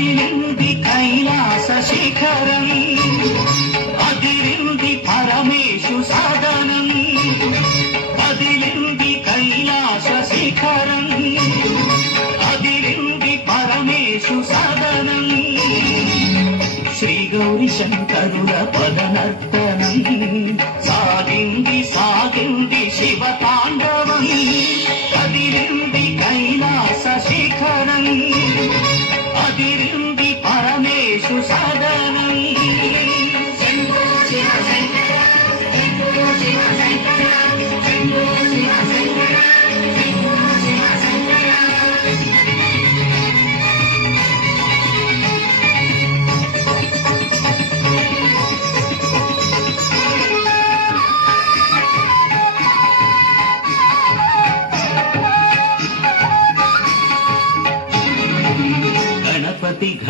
అదిరింది కైలాస శిఖరం అదిరింది పరమేశు సాధనం అదిరింది కైలాస శిఖరం అదిరింది పరమేశు సాధనం. శ్రీ గౌరీ శంకరుల పదనర్తనం. పరమేశు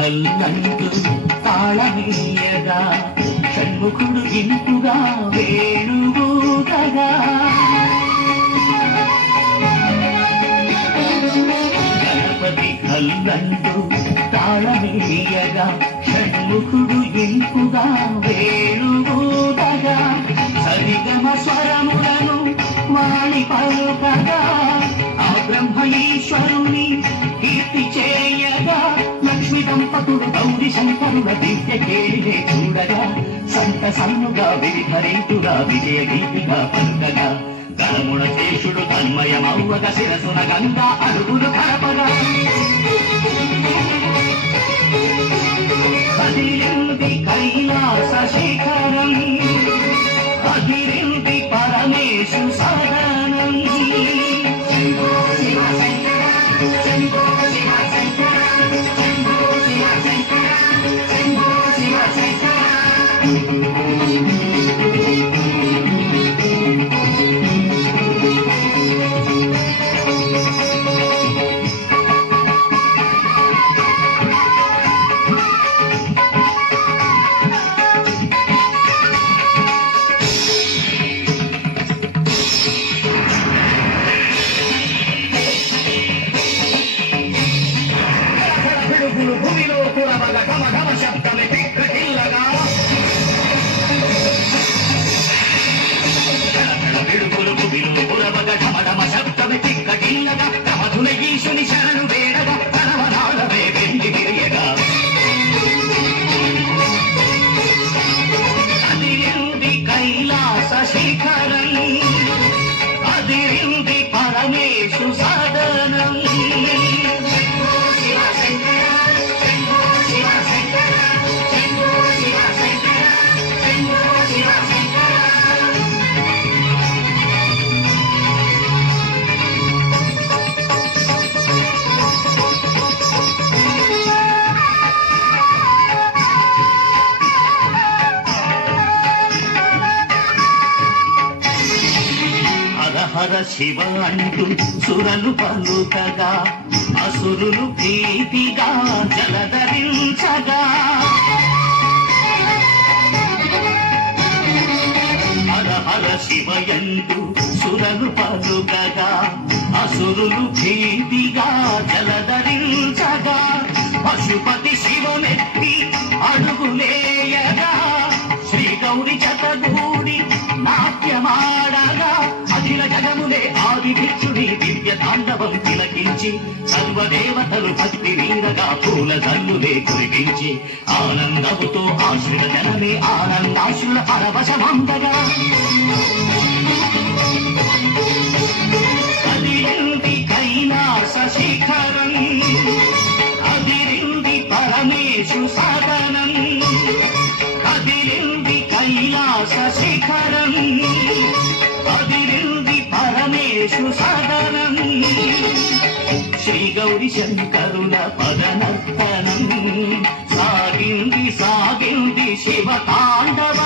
గణపతి ఘల్లంటూ తాళమేయగా షణ్ముఖుడు ఇంపుగా వేణుగోదగా గణపతి ఘల్లంటూ తాళమేయగా గౌరి శంకరుల దివ్య కేళినే చూడగా సంత సన్నుగా విధిహరింతుగా విజయ గీతిగా పండగా గణముణ శేషుడు తన్మయమవ్వగ శిరసున గంగా అడుగులు కరపగా కదిలింది కైలాస శేఖరం అదిరింది పరమేశు సా కైలాస శిఖరం హర శివ అంటూ సురలు పలుకగా అసురులు ప్రీతిగా జలధరించగా. హర హర శివ శివయంతు సురలు పలుకగా అసురులు భీతిగా జలధరించగా. పశుపతి శివమెత్తి అఖిల జగములే ఆది భిక్షుడి దివ్య తాండవం తిలకించి సర్వదేవతలు భక్తి వీరగా పూల జల్లులే కురిపించి ఆనందముతో ఆశ్రుల జనమే ఆనందాశ్రుల పరవశమందగా కదిలింది కైలాస శిఖరం అదిరింది పరమేశు సాధన పరమేశు సదనం శ్రీ గౌరి శంకరుల పదనర్తనం. సాగింది సాగింది శివ తాండవ